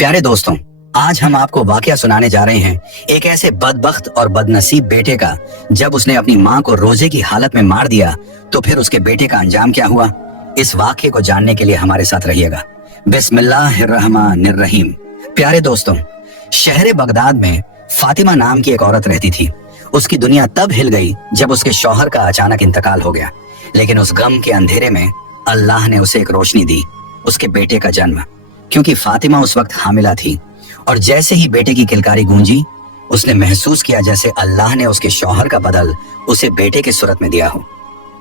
प्यारे दोस्तों, आज हम आपको वाकया सुनाने जा रहे हैं एक ऐसे बदबख्त और बदनसीब बेटे का। जब उसने अपनी माँ को रोजे की हालत में मार दिया तो फिर उसके बेटे का अंजाम क्या हुआ। इस वाकये को जानने के लिए हमारे साथ रहिएगा। बिस्मिल्लाहिर्रहमानिर्रहीम। प्यारे दोस्तों, शहर बगदाद में फातिमा नाम की एक औरत रहती थी। उसकी दुनिया तब हिल गई जब उसके शौहर का अचानक इंतकाल हो गया, लेकिन उस गम के अंधेरे में अल्लाह ने उसे एक रोशनी दी, उसके बेटे का जन्म। क्योंकि फातिमा उस वक्त हामिला थी और जैसे ही बेटे की किलकारी गूंजी, उसने महसूस किया जैसे अल्लाह ने उसके शौहर का बदल उसे बेटे के सूरत में दिया हो।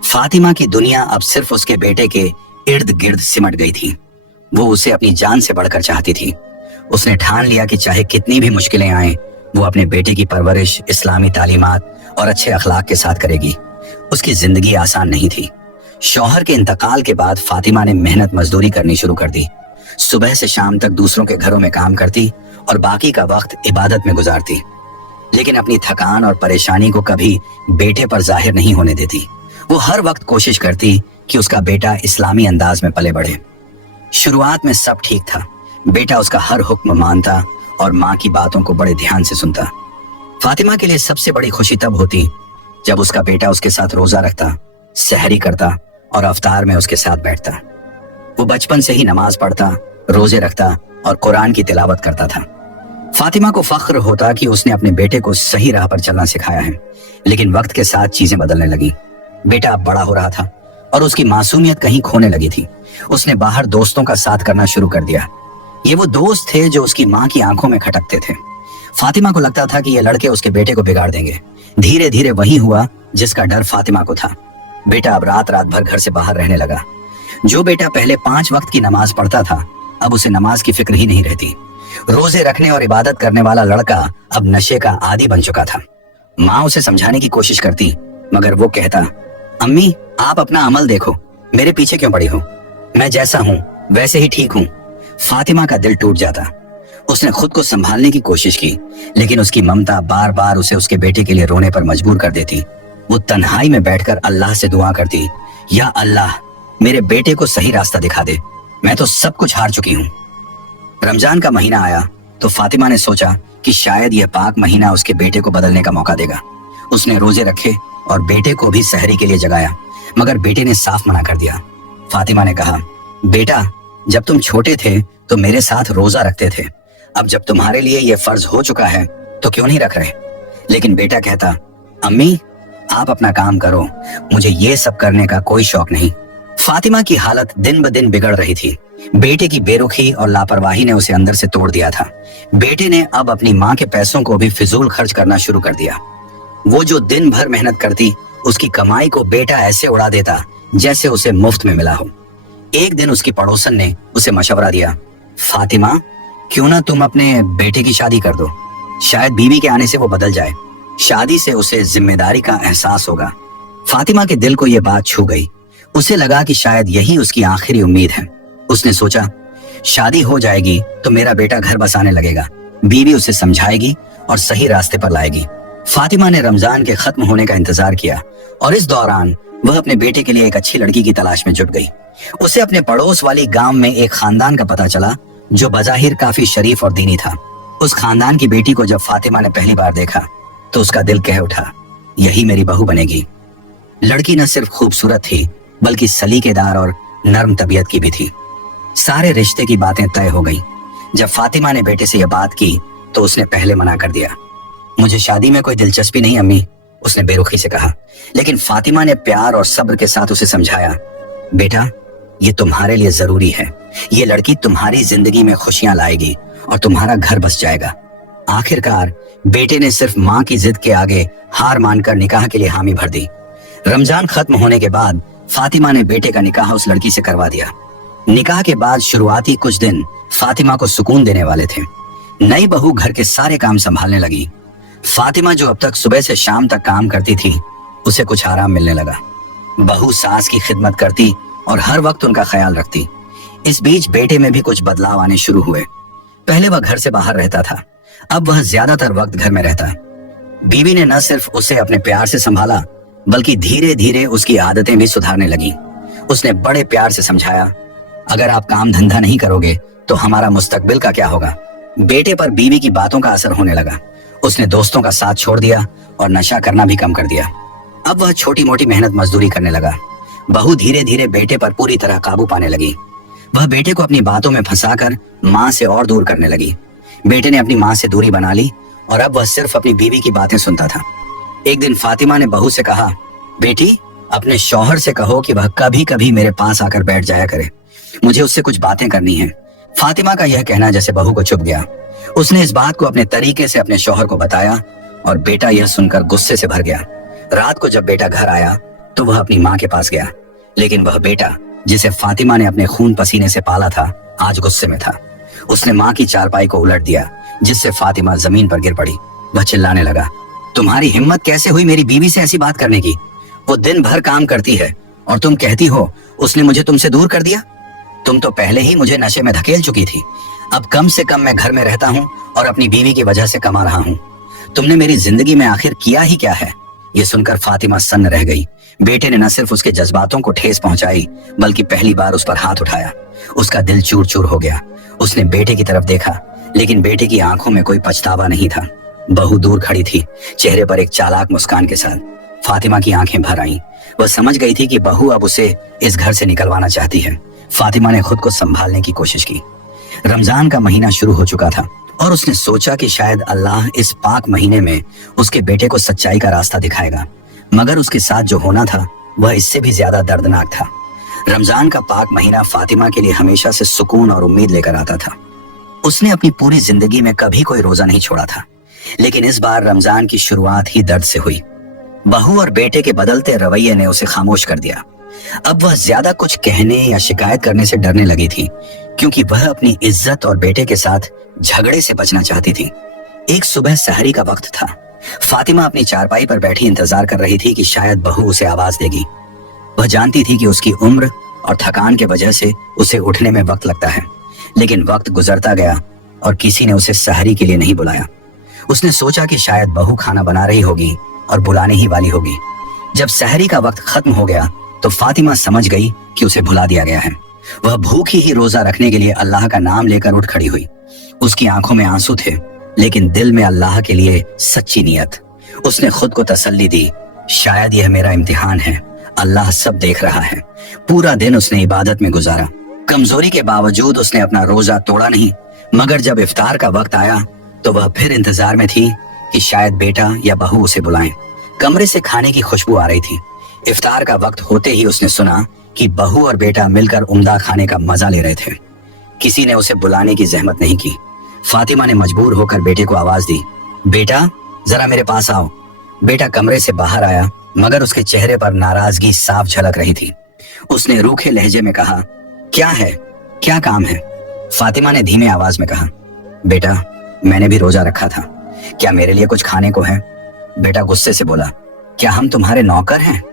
फातिमा की दुनिया अब सिर्फ उसके बेटे के इर्द गिर्द सिमट गई थी। वो उसे अपनी जान से बढ़कर चाहती थी। उसने ठान लिया कि चाहे कितनी भी मुश्किलें आएं, वो अपने बेटे की परवरिश इस्लामी तालीमात और अच्छे अखलाक के साथ करेगी। उसकी जिंदगी आसान नहीं थी। शौहर के इंतकाल के बाद फातिमा ने मेहनत मजदूरी करनी शुरू कर दी। सुबह से शाम तक दूसरों के घरों में काम करती और बाकी का वक्त इबादत में गुजारती, लेकिन अपनी थकान और परेशानी को कभी बेटे पर जाहिर नहीं होने देती। वो हर वक्त कोशिश करती कि उसका बेटा इस्लामी अंदाज में पले बढ़े। शुरुआत में सब ठीक था। बेटा उसका हर हुक्म मानता और माँ की बातों को बड़े ध्यान से सुनता। फातिमा के लिए सबसे बड़ी खुशी तब होती जब उसका बेटा उसके साथ रोजा रखता, सहरी करता और अफ्तार में उसके साथ बैठता। वो बचपन से ही नमाज पढ़ता, रोजे रखता और कुरान की तिलावत करता था। फातिमा को फख्र होता कि उसने अपने बेटे को सही राह पर चलना सिखाया है। लेकिन वक्त के साथ चीजें बदलने लगी। बेटा अब बड़ा हो रहा था और उसकी मासूमियत कहीं खोने लगी थी। उसने बाहर दोस्तों का साथ करना शुरू कर दिया। ये वो दोस्त थे जो उसकी माँ की आंखों में खटकते थे। फातिमा को लगता था कि ये लड़के उसके बेटे को बिगाड़ देंगे। धीरे धीरे वही हुआ जिसका डर फातिमा को था। बेटा अब रात रात भर घर से बाहर रहने लगा। जो बेटा पहले 5 वक्त की नमाज पढ़ता था, अब उसे नमाज की फिक्र ही नहीं रहती। रोजे रखने और इबादत करने वाला लड़का अब नशे का आदी बन चुका था। माँ उसे समझाने की कोशिश करती, मगर वो कहता, अम्मी आप अपना अमल देखो, मेरे पीछे क्यों पड़ी हो? मैं जैसा हूँ वैसे ही ठीक हूँ। फातिमा का दिल टूट जाता। उसने खुद को संभालने की कोशिश की, लेकिन उसकी ममता बार बार उसे उसके बेटे के लिए रोने पर मजबूर कर देती। वो तन्हाई में बैठकर अल्लाह से दुआ करती, या अल्लाह मेरे बेटे को सही रास्ता दिखा दे, मैं तो सब कुछ हार चुकी हूँ। रमजान का महीना आया तो फातिमा ने सोचा कि शायद यह पाक महीना उसके बेटे को बदलने का मौका देगा। उसने रोजे रखे और बेटे को भी सहरी के लिए जगाया, मगर बेटे ने साफ मना कर दिया। फातिमा ने कहा, बेटा जब तुम छोटे थे तो मेरे साथ रोजा रखते थे, अब जब तुम्हारे लिए यह फर्ज हो चुका है तो क्यों नहीं रख रहे? लेकिन बेटा कहता, अम्मी आप अपना काम करो, मुझे ये सब करने का कोई शौक नहीं। फातिमा की हालत दिन ब दिन बिगड़ रही थी। बेटे की बेरुखी और लापरवाही ने उसे अंदर से तोड़ दिया था। बेटे ने अब अपनी माँ के पैसों को भी फिजूल खर्च करना शुरू कर दिया। वो जो दिन भर मेहनत करती, उसकी कमाई को बेटा ऐसे उड़ा देता जैसे उसे मुफ्त में मिला हो। एक दिन उसकी पड़ोसन ने उसे मशवरा दिया, फातिमा क्यों ना तुम अपने बेटे की शादी कर दो, शायद बीवी के आने से वो बदल जाए, शादी से उसे जिम्मेदारी का एहसास होगा। फातिमा के दिल को यह बात छू गई। उसे लगा कि शायद यही उसकी आखिरी उम्मीद है। उसने सोचा, शादी हो जाएगी तो मेरा बेटा घर बसाने लगेगा, बीवी उसे समझाएगी और सही रास्ते पर लाएगी। फातिमा ने रमजान के खत्म होने का इंतजार किया और इस दौरान वह अपने बेटे के लिए एक अच्छी लड़की की तलाश में जुट गई। उसे अपने पड़ोस वाली गांव में एक खानदान का पता चला जो बजाहिर काफी शरीफ और दीनी था। उस खानदान की बेटी को जब फातिमा ने पहली बार देखा तो उसका दिल कह उठा, यही मेरी बहू बनेगी। लड़की न सिर्फ खूबसूरत थी बल्कि सलीकेदार और नर्म तबीयत की भी थी। सारे रिश्ते की बातें तय हो गई। जब फातिमा ने बेटे से यह बात की तो उसने पहले मना कर दिया। मुझे शादी में कोई दिलचस्पी नहीं अम्मी, उसने बेरुखी से कहा। लेकिन फातिमा ने प्यार और सब्र के साथ उसे समझाया, बेटा ये तुम्हारे लिए जरूरी है, ये लड़की तुम्हारी जिंदगी में खुशियां लाएगी और तुम्हारा घर बस जाएगा। आखिरकार बेटे ने सिर्फ माँ की जिद के आगे हार मानकर निकाह के लिए हामी भर दी। रमजान खत्म होने के बाद फातिमा ने बेटे का निकाह उस लड़की से करवा दिया। निकाह के बाद शुरुआती कुछ दिन फातिमा को सुकून देने वाले थे। नई बहू घर के सारे काम संभालने लगी। फातिमा जो अब तक सुबह से शाम तक काम करती थी, उसे कुछ आराम मिलने लगा। बहू सास की खिदमत करती और हर वक्त उनका ख्याल रखती। इस बीच बेटे में भी कुछ बदलाव आने शुरू हुए। पहले वह घर से बाहर रहता था, अब वह ज्यादातर वक्त घर में रहता। बीवी ने न सिर्फ उसे अपने प्यार से संभाला बल्कि धीरे धीरे उसकी आदतें भी सुधारने लगी। उसने बड़े प्यार से समझाया, अगर आप काम धंधा नहीं करोगे तो हमारा मुस्तकबिल का क्या होगा। बेटे पर बीवी की बातों का असर होने लगा। उसने दोस्तों का साथ छोड़ दिया और नशा करना भी कम कर दिया। अब वह छोटी मोटी मेहनत मजदूरी करने लगा। बहू धीरे धीरे बेटे पर पूरी तरह काबू पाने लगी। वह बेटे को अपनी बातों में फंसाकर माँ से और दूर करने लगी। बेटे ने अपनी माँ से दूरी बना ली और अब वह सिर्फ अपनी बीवी की बातें सुनता था। एक दिन फातिमा ने बहू से कहा, बेटी, अपने शौहर से कहो कि वह कभी कभी मेरे पास आकर बैठ जाया करे, मुझे उससे कुछ बातें करनी है। फातिमा का यह कहना जैसे बहू को चुभ गया। उसने इस बात को अपने तरीके से अपने शौहर को बताया और बेटा यह सुनकर गुस्से से भर गया। रात को जब बेटा घर आया तो वह अपनी माँ के पास गया, लेकिन वह बेटा जिसे फातिमा ने अपने खून पसीने से पाला था आज गुस्से में था। उसने माँ की चारपाई को उलट दिया, जिससे फातिमा जमीन पर गिर पड़ी। वह चिल्लाने लगा, तुम्हारी हिम्मत कैसे हुई मेरी बीवी से ऐसी बात करने की? वो दिन भर काम करती है और तुम कहती हो उसने मुझे तुमसे दूर कर दिया। तुम तो पहले ही मुझे नशे में धकेल चुकी थी। अब कम से कम मैं घर में रहता हूँ और अपनी बीवी की वजह से कमा रहा हूँ। तुमने मेरी जिंदगी में आखिर किया ही क्या है? ये सुनकर फातिमा सन्न रह गई। बेटे ने न सिर्फ उसके जज्बातों को ठेस पहुंचाई, बल्कि पहली बार उस पर हाथ उठाया। उसका दिल चूर चूर हो गया। उसने बेटे की तरफ देखा, लेकिन बेटे की आंखों में कोई पछतावा नहीं था। बहू दूर खड़ी थी, चेहरे पर एक चालाक मुस्कान के साथ। फातिमा की आंखें भर आईं। वह समझ गई थी कि बहू अब उसे इस घर से निकलवाना चाहती है। फातिमा ने खुद को संभालने की कोशिश की। रमजान का महीना शुरू हो चुका था और उसने सोचा कि शायद अल्लाह इस पाक महीने में उसके बेटे को सच्चाई का रास्ता दिखाएगा। मगर उसके साथ जो होना था वह इससे भी ज्यादा दर्दनाक था। रमजान का पाक महीना फातिमा के लिए हमेशा से सुकून और उम्मीद लेकर आता था। उसने अपनी पूरी जिंदगी में कभी कोई रोजा नहीं छोड़ा था, लेकिन इस बार रमजान की शुरुआत ही दर्द से हुई। बहू और बेटे के बदलते रवैये ने उसे खामोश कर दिया। अब वह ज्यादा कुछ कहने या शिकायत करने से डरने लगी थी, क्योंकि वह अपनी इज्जत और बेटे के साथ झगड़े से बचना चाहती थी। एक सुबह सहरी का वक्त था। फातिमा अपनी चारपाई पर बैठी इंतजार कर रही थी कि शायद बहू उसे आवाज देगी। वह जानती थी कि उसकी उम्र और थकान के वजह से उसे उठने में वक्त लगता है, लेकिन वक्त गुजरता गया और किसी ने उसे सहरी के लिए नहीं बुलाया। उसने सोचा कि शायद बहू खाना बना रही होगी और बुलाने ही वाली होगी। जब सहरी का वक्त खत्म हो गया तो फातिमा समझ गई कि उसे भुला दिया गया है। वह भूखी ही रोजा रखने के लिए अल्लाह का नाम लेकर उठ खड़ी हुई। उसकी आंखों में आंसू थे, लेकिन दिल में अल्लाह के लिए सच्ची नियत। उसने खुद को तसल्ली दी, शायद यह मेरा इम्तिहान है, अल्लाह सब देख रहा है। पूरा दिन उसने इबादत में गुजारा। कमजोरी के बावजूद उसने अपना रोजा तोड़ा नहीं, मगर जब इफ्तार का वक्त आया तो वह फिर इंतजार में थी कि शायद बेटा या बहू उसे बुलाएं। कमरे से खाने की खुशबू आ रही थी। इफ्तार का वक्त होते ही उसने सुना कि बहू और बेटा मिलकर उम्दा खाने का मजा ले रहे थे। किसी ने उसे बुलाने की जहमत नहीं की। फातिमा ने मजबूर होकर बेटे को आवाज दी, बेटा जरा मेरे पास आओ। बेटा कमरे से बाहर आया, मगर उसके चेहरे पर नाराजगी साफ झलक रही थी। उसने रूखे लहजे में कहा, क्या है, क्या काम है? फातिमा ने धीमे आवाज में कहा, बेटा मैंने भी रोजा रखा था, क्या मेरे लिए कुछ खाने को है? बेटा गुस्से से बोला, क्या हम तुम्हारे नौकर हैं?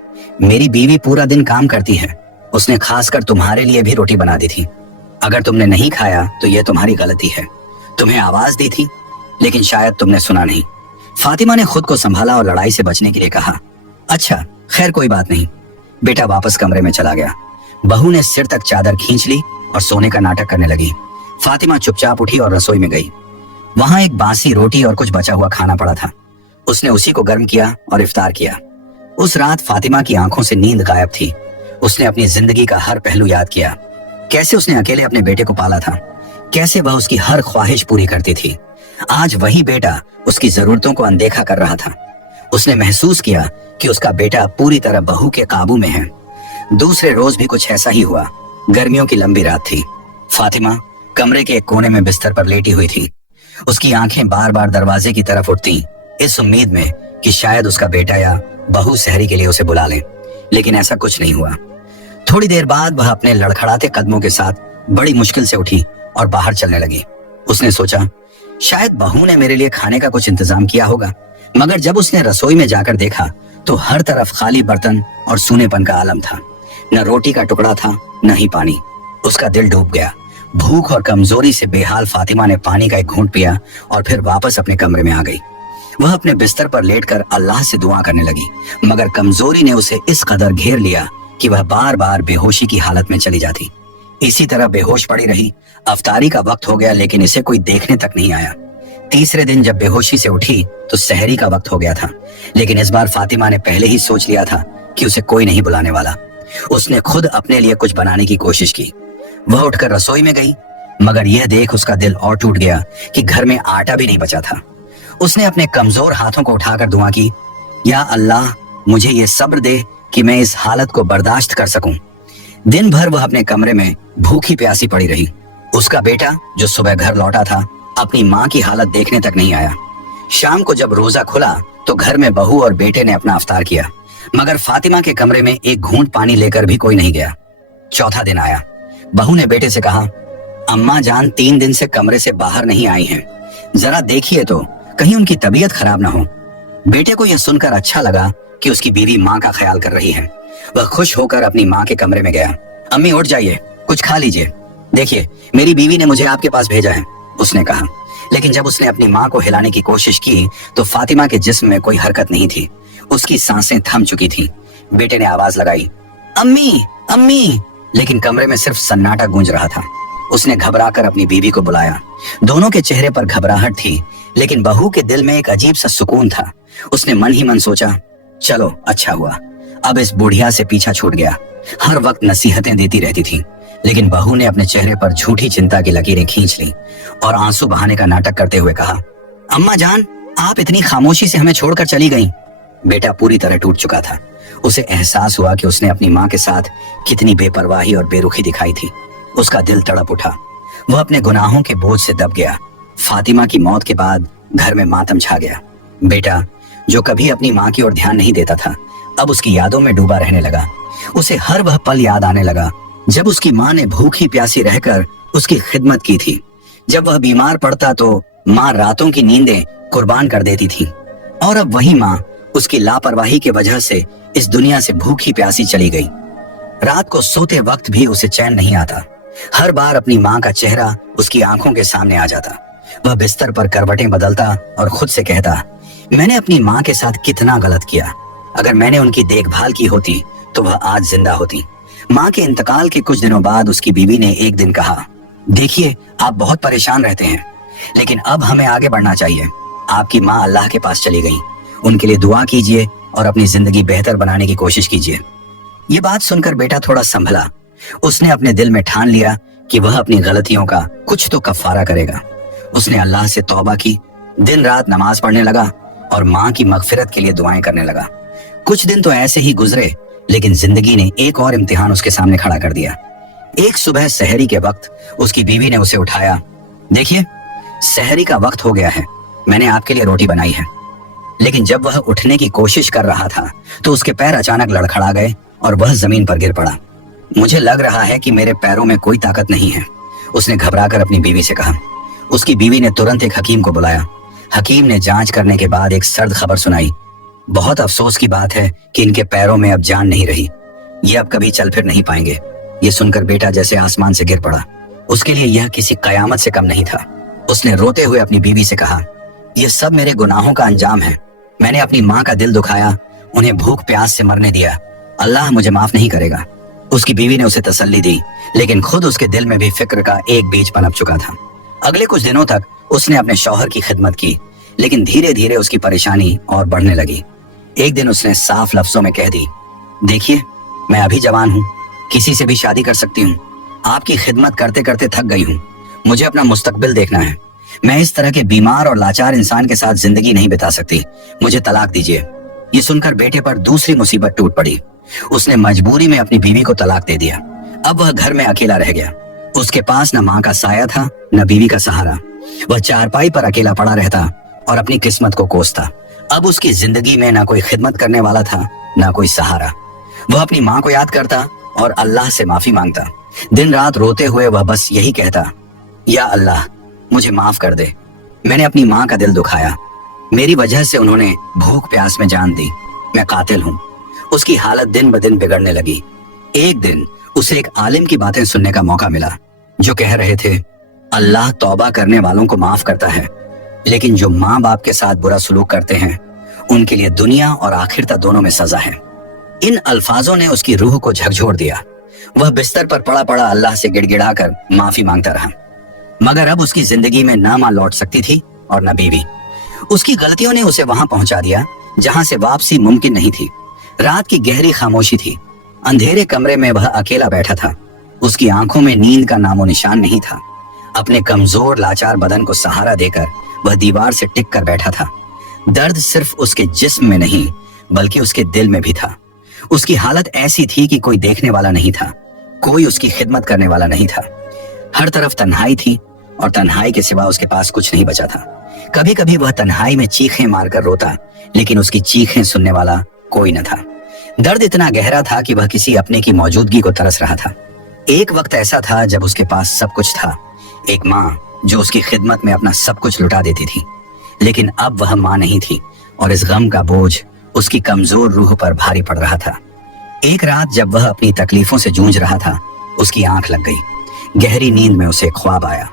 मेरी बीवी पूरा दिन काम करती है, उसने खासकर तुम्हारे लिए भी रोटी बना दी थी। अगर तुमने नहीं खाया तो यह तुम्हारी गलती है। तुम्हें आवाज दी थी, लेकिन शायद तुमने सुना नहीं। फातिमा ने खुद को संभाला और लड़ाई से बचने के लिए कहा, अच्छा खैर कोई बात नहीं। बेटा वापस कमरे में चला गया। बहू ने सिर तक चादर खींच ली और सोने का नाटक करने लगी। फातिमा चुपचाप उठी और रसोई में गई। वहां एक बासी रोटी और कुछ बचा हुआ खाना पड़ा था। उसने उसी को गर्म किया और इफ्तार किया। उस रात फातिमा की आंखों से नींद गायब थी। उसने अपनी जिंदगी का हर पहलू याद किया। कैसे उसने अकेले अपने बेटे को पाला था, कैसे वह उसकी हर ख्वाहिश पूरी करती थी। आज वही बेटा उसकी जरूरतों को अनदेखा कर रहा था। उसने महसूस किया कि उसका बेटा पूरी तरह बहू के काबू में है। दूसरे रोज भी कुछ ऐसा ही हुआ। गर्मियों की लंबी रात थी। फातिमा कमरे के एक कोने में बिस्तर पर लेटी हुई थी। उसकी आंखें बार बार दरवाजे की तरफ उठती, इस उम्मीद में कि शायद उसका बेटा या बहू सहरी के लिए उसे बुला ले, लेकिन ऐसा कुछ नहीं हुआ। थोड़ी देर बाद वह अपने लड़खड़ाते कदमों के साथ बड़ी मुश्किल से उठी और बाहर चलने लगी। उसने सोचा, शायद बहू ने मेरे लिए खाने का कुछ इंतजाम किया होगा। मगर जब उसने रसोई में जाकर देखा तो हर तरफ खाली बर्तन और सूनेपन का आलम था। न रोटी का टुकड़ा था, न ही पानी। उसका दिल डूब गया। भूख और कमजोरी से बेहाल फातिमा ने पानी का एक घूंट पिया और फिर वापस अपने कमरे में आ गई। वह अपने बिस्तर पर लेटकर अल्लाह से दुआ करने लगी, मगर कमजोरी ने उसे इस कदर घेर लिया कि वह बार बार बेहोशी की हालत में चली जाती। इसी तरह बेहोश पड़ी रही। अफ्तारी का वक्त हो गया लेकिन इसे कोई देखने तक नहीं आया। तीसरे दिन जब बेहोशी से उठी तो सहरी का वक्त हो गया था, लेकिन इस बार फातिमा ने पहले ही सोच लिया था कि उसे कोई नहीं बुलाने वाला। उसने खुद अपने लिए कुछ बनाने की कोशिश की। वह उठकर रसोई में गई, मगर यह देख उसका दिल और टूट गया कि घर में आटा भी नहीं बचा था। उसने अपने कमजोर हाथों को उठाकर दुआ की, या अल्लाह मुझे ये सब्र दे कि मैं इस हालत को बर्दाश्त कर सकूं। दिन भर वह अपने कमरे में भूखी प्यासी पड़ी रही। उसका बेटा जो सुबह घर लौटा था अपनी माँ की हालत देखने तक नहीं आया। शाम को जब रोजा खुला तो घर में बहू और बेटे ने अपना अफ्तार किया, मगर फातिमा के कमरे में एक घूंट पानी लेकर भी कोई नहीं गया। चौथा दिन आया। बहू ने बेटे से कहा, अम्मा जान 3 दिन से कमरे से बाहर नहीं आई हैं, जरा देखिए तो कहीं उनकी तबीयत खराब ना हो। बेटे को यह सुनकर अच्छा लगा कि उसकी बीवी माँ का ख्याल कर रही है। वह खुश होकर अपनी माँ के कमरे में गया। अम्मी उठ जाइए, कुछ खा लीजिए, देखिए मेरी बीवी ने मुझे आपके पास भेजा है, उसने कहा। लेकिन जब उसने अपनी माँ को हिलाने की कोशिश की तो फातिमा के जिस्म में कोई हरकत नहीं थी। उसकी सांसें थम चुकी थीं। बेटे ने आवाज लगाई, अम्मी अम्मी, लेकिन कमरे में सिर्फ सन्नाटा गूंज रहा था। उसने घबराकर अपनी बीवी को बुलाया। दोनों के चेहरे पर घबराहट थी, लेकिन बहू के दिल में एक अजीब सा सुकून था। उसने मन ही मन सोचा, चलो अच्छा हुआ, अब इस बुढ़िया से पीछा छूट गया। हर वक्त नसीहतें देती रहती थी, लेकिन बहू ने अपने चेहरे पर झूठी चिंता की लकीरें खींच ली और आंसू बहाने का नाटक करते हुए कहा, अम्मा जान आप इतनी खामोशी से हमें छोड़कर चली गईं। बेटा पूरी तरह टूट चुका था। उसे एहसास हुआ कि उसने अपनी माँ के साथ कितनी बेपरवाही और बेरुखी दिखाई थी। उसका दिल तड़प उठा। वह अपने गुनाहों के बोझ से दब गया। फातिमा की मौत के बाद घर में मातम छा गया। बेटा जो कभी अपनी माँ की ओर ध्यान नहीं देता था, अब उसकी यादों में डूबा रहने लगा। उसे हर वह पल याद आने लगा जब उसकी माँ ने भूखी प्यासी रहकर उसकी खिदमत की थी। जब वह बीमार पड़ता तो माँ रातों की नींदें कुर्बान कर देती थी, और अब वही माँ उसकी लापरवाही की वजह से इस दुनिया से भूखी प्यासी चली गई। रात को सोते वक्त भी उसे चैन नहीं आता। हर बार अपनी माँ का चेहरा उसकी आंखों के सामने आ जाता। वह बिस्तर पर करवटें बदलता और खुद से कहता, मैंने अपनी माँ के साथ कितना गलत किया। अगर मैंने उनकी देखभाल की होती तो वह आज जिंदा होती। माँ के इंतकाल के कुछ दिनों बाद उसकी बीवी ने एक दिन कहा, देखिए आप बहुत परेशान रहते हैं, लेकिन अब हमें आगे बढ़ना चाहिए। आपकी माँ अल्लाह के पास चली गई, उनके लिए दुआ कीजिए और अपनी जिंदगी बेहतर बनाने की कोशिश कीजिए। ये बात सुनकर बेटा थोड़ा संभला। उसने अपने दिल में ठान लिया कि वह अपनी गलतियों का कुछ तो कफारा करेगा। उसने अल्लाह से तौबा की, दिन रात नमाज पढ़ने लगा और माँ की मगफिरत के लिए दुआएं करने लगा। कुछ दिन तो ऐसे ही गुजरे, लेकिन जिंदगी ने एक और इम्तिहान उसके सामने खड़ा कर दिया। एक सुबह सहरी के वक्त उसकी बीवी ने उसे उठाया, देखिए सहरी का वक्त हो गया है, मैंने आपके लिए रोटी बनाई है। लेकिन जब वह उठने की कोशिश कर रहा था तो उसके पैर अचानक लड़खड़ा गए और वह जमीन पर गिर पड़ा। मुझे लग रहा है कि मेरे पैरों में कोई ताकत नहीं है, उसने घबराकर अपनी बीवी से कहा। उसकी बीवी ने तुरंत एक हकीम को बुलाया। हकीम ने जांच करने के बाद एक सर्द खबर सुनाई, बहुत अफसोस की बात है कि इनके पैरों में अब जान नहीं रही, ये अब कभी चल फिर नहीं पाएंगे। ये सुनकर बेटा जैसे आसमान से गिर पड़ा। उसके लिए यह किसी कयामत से कम नहीं था। उसने रोते हुए अपनी बीवी से कहा, यह सब मेरे गुनाहों का अंजाम है। मैंने अपनी माँ का दिल दुखाया, उन्हें भूख प्यास से मरने दिया। अल्लाह मुझे माफ नहीं करेगा। उसकी बीवी ने उसे तसल्ली दी, लेकिन खुद उसके दिल में भी फिक्र का एक बीज पनप चुका था। अगले कुछ दिनों तक उसने अपने शौहर की खिदमत की, लेकिन धीरे धीरे उसकी परेशानी और बढ़ने लगी। एक दिन उसने साफ लफ्जों में कह दी, देखिए मैं अभी जवान हूँ, किसी से भी शादी कर सकती हूँ। आपकी खिदमत करते करते थक गई हूँ, मुझे अपना मुस्तकबिल देखना है। मैं इस तरह के बीमार और लाचार इंसान के साथ जिंदगी नहीं बिता सकती, मुझे तलाक दीजिए। ये सुनकर बेटे पर दूसरी मुसीबत टूट पड़ी। उसने मजबूरी में अपनी बीवी को तलाक दे दिया। अब वह घर में अकेला रह गया। उसके पास न माँ का साया था न बीवी का सहारा। वह चारपाई पर अकेला पड़ा रहता और अपनी किस्मत को कोसता। अब उसकी जिंदगी में ना कोई खिदमत करने वाला था ना कोई सहारा। वह अपनी माँ को याद करता और अल्लाह से माफी मांगता। दिन रात रोते हुए वह बस यही कहता, या अल्लाह मुझे माफ कर दे, मैंने अपनी माँ का दिल दुखाया, मेरी वजह से उन्होंने भूख प्यास में जान दी, मैं कातिल हूँ। उसकी हालत दिन ब दिन बिगड़ने लगी। एक दिन उसे एक आलिम की बातें सुनने का मौका मिला, जो कह रहे थे, अल्लाह तौबा करने वालों को माफ करता है, लेकिन जो माँ बाप के साथ बुरा सलूक करते हैं उनके लिए दुनिया और आखिरता दोनों में सजा है। इन अल्फाजों ने उसकी रूह को झकझोर दिया। वह बिस्तर पर पड़ा पड़ा अल्लाह से गिड़गिड़ाकर माफी मांगता रहा, मगर अब उसकी जिंदगी में न मां लौट सकती थी और न बीवी। उसकी गलतियों ने उसे वहां पहुंचा दिया जहां से वापसी मुमकिन नहीं थी। रात की गहरी खामोशी थी। अंधेरे कमरे में वह अकेला बैठा था। उसकी आंखों में नींद का नामो निशान नहीं था। अपने कमजोर लाचार बदन को सहारा देकर वह दीवार से टिक कर बैठा था। दर्द सिर्फ उसके जिस्म में नहीं बल्कि उसके दिल में भी था। उसकी हालत ऐसी थी कि कोई देखने वाला नहीं था, कोई उसकी खिदमत करने वाला नहीं था। हर तरफ तन्हाई थी और तन्हाई के सिवा उसके पास कुछ नहीं बचा था। कभी कभी वह तन्हाई में चीखें मारकर रोता, लेकिन उसकी चीखें सुनने वाला कोई न था। दर्द इतना गहरा था कि वह किसी अपने की मौजूदगी को तरस रहा था। एक वक्त ऐसा था जब उसके पास सब कुछ था, एक माँ जो उसकी खिदमत में अपना सब कुछ लुटा देती थी। लेकिन अब वह माँ नहीं थी और इस गम का बोझ उसकी कमजोर रूह पर भारी पड़ रहा था। एक रात जब वह अपनी तकलीफों से जूझ रहा था, उसकी आंख लग गई। गहरी नींद में उसे ख्वाब आया।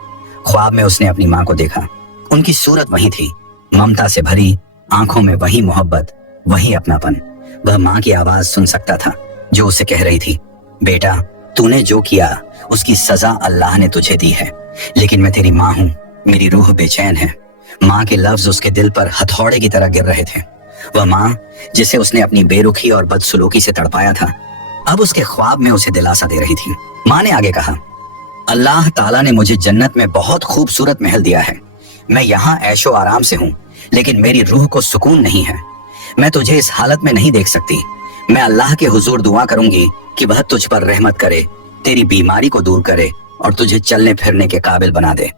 ख्वाब में उसने अपनी माँ को देखा। उनकी सूरत वही थी, ममता से भरी, आंखों में वही मोहब्बत, वही अपनापन। वह माँ की आवाज सुन सकता था जो उसे कह रही थी, बेटा तूने जो किया उसकी सजा अल्लाह ने तुझे दी है, लेकिन मैं तेरी माँ हूँ, मेरी रूह बेचैन है। माँ के लफ्ज उसके दिल पर हथौड़े की तरह गिर रहे थे। वह माँ जिसे उसने अपनी बेरुखी और बदसलूकी से तड़पाया था, अब उसके ख्वाब में उसे दिलासा दे रही थी। माँ ने आगे कहा, अल्लाह ताला ने मुझे जन्नत में बहुत खूबसूरत महल दिया है। मैं यहाँ ऐशो आराम से हूँ, लेकिन मेरी रूह को सुकून नहीं है। मैं तुझे इस हालत में नहीं देख सकती। मैं अल्लाह के हुजूर दुआ करूंगी कि वह तुझ पर रहमत करे, तेरी बीमारी को दूर करे और तुझे चलने फिरने के काबिल बना दे।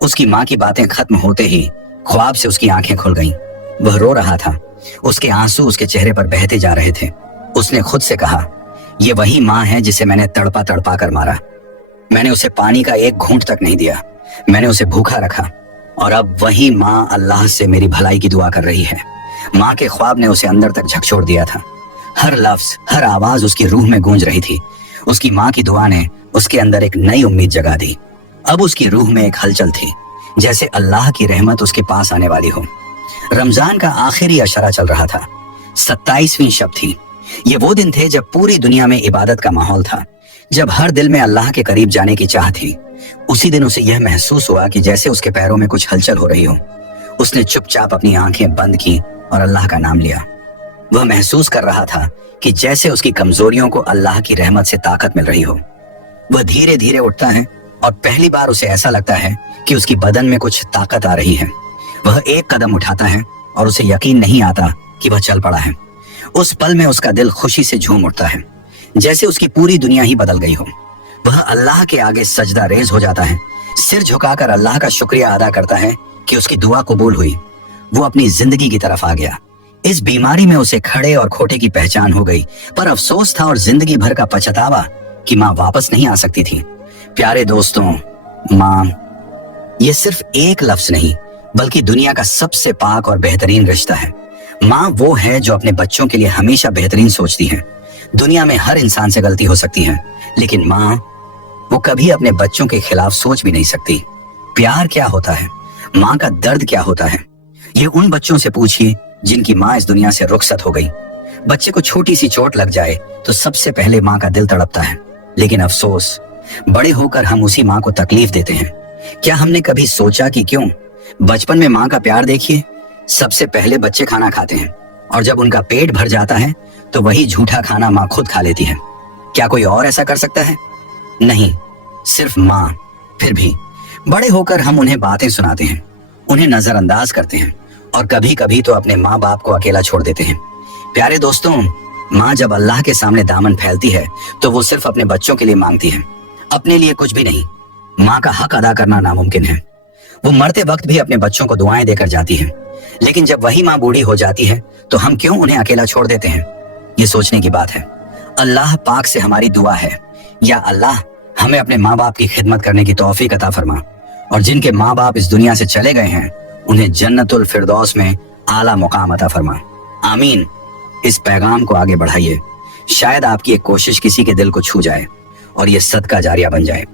उसकी माँ की बातें खत्म होते ही ख्वाब से उसकी आंखें खुल गईं। वह रो रहा था। उसके आंसू उसके चेहरे पर बहते जा रहे थे। उसने खुद से कहा, ये वही माँ है जिसे मैंने तड़पा तड़पा कर मारा। मैंने उसे पानी का एक घूंट तक नहीं दिया। मैंने उसे भूखा रखा और अब वही माँ अल्लाह से मेरी भलाई की दुआ कर रही है। माँ के ख्वाब ने उसे अंदर तक झकझोर दिया था। हर लफ्ज, हर आवाज उसकी रूह में गूंज रही थी। उसकी माँ की दुआ ने उसके अंदर एक नई उम्मीद जगा दी। अब उसकी रूह में एक हलचल थी, जैसे अल्लाह की रहमत उसके पास आने वाली हो। रमजान का आखिरी अशरा चल रहा था। 27वीं शब थी। ये वो दिन थे जब पूरी दुनिया में इबादत का माहौल था, जब हर दिल में अल्लाह के करीब जाने की चाह थी। उसी दिन उसे यह महसूस हुआ कि जैसे उसके पैरों में कुछ हलचल हो रही हो। उसने चुपचाप अपनी आंखें बंद की और अल्लाह का नाम लिया। वह महसूस कर रहा था कि जैसे उसकी कमजोरियों को अल्लाह की रहमत से ताकत मिल रही हो। वह धीरे धीरे उठता है और पहली बार उसे ऐसा लगता है कि उसकी बदन में कुछ ताकत आ रही है। वह एक कदम उठाता है और उसे यकीन नहीं आता कि वह चल पड़ा है। उस पल में उसका दिल खुशी से झूम उठता है, जैसे उसकी पूरी दुनिया ही बदल गई हो। वह अल्लाह के आगे सजदा रेज हो जाता है, सिर झुकाकर अल्लाह का शुक्रिया अदा करता है कि उसकी दुआ कबूल हुई। वो अपनी जिंदगी की तरफ आ गया। इस बीमारी में उसे खड़े और खोटे की पहचान हो गई, पर अफसोस था और जिंदगी भर का पछतावा कि माँ वापस नहीं आ सकती थी। प्यारे दोस्तों, माँ ये सिर्फ एक लफ्ज नहीं बल्कि दुनिया का सबसे पाक और बेहतरीन रिश्ता है। माँ वो है जो अपने बच्चों के लिए हमेशा बेहतरीन सोचती है। दुनिया में हर इंसान से गलती हो सकती है, लेकिन माँ वो कभी अपने बच्चों के खिलाफ सोच भी नहीं सकती। प्यार क्या होता है, माँ का दर्द क्या होता है, ये उन बच्चों से पूछिए जिनकी माँ इस दुनिया से रुखसत हो गई। बच्चे को छोटी सी चोट लग जाए तो सबसे पहले माँ का दिल तड़पता है, लेकिन अफसोस बड़े होकर हम उसी माँ को तकलीफ देते हैं। क्या हमने कभी सोचा कि क्यों बचपन में माँ का प्यार देखिए, सबसे पहले बच्चे खाना खाते हैं और जब उनका पेट भर जाता है तो वही झूठा खाना माँ खुद खा लेती है। क्या कोई और ऐसा कर सकता है? नहीं, सिर्फ माँ। फिर भी बड़े होकर हम उन्हें बातें सुनाते हैं, उन्हें नजरअंदाज करते हैं और कभी कभी तो अपने माँ बाप को अकेला छोड़ देते हैं। प्यारे दोस्तों, माँ जब अल्लाह के सामने दामन फैलती है तो वो सिर्फ अपने बच्चों के लिए मांगती है, अपने लिए कुछ भी नहीं। माँ का हक अदा करना नामुमकिन है। वो मरते वक्त भी अपने बच्चों को दुआएं देकर जाती है, लेकिन जब वही माँ बूढ़ी हो जाती है तो हम क्यों उन्हें अकेला छोड़ देते हैं? ये सोचने की बात है। अल्लाह पाक से हमारी दुआ है, या अल्लाह हमें अपने माँ बाप की खिदमत करने की तौफीक अता फरमा, और जिनके माँ बाप इस दुनिया से चले गए हैं उन्हें जन्नतुल फिरदौस में आला मुकाम अता फरमा। आमीन। इस पैगाम को आगे बढ़ाइए, शायद आपकी एक कोशिश किसी के दिल को छू जाए और ये सदका जारिया बन जाए।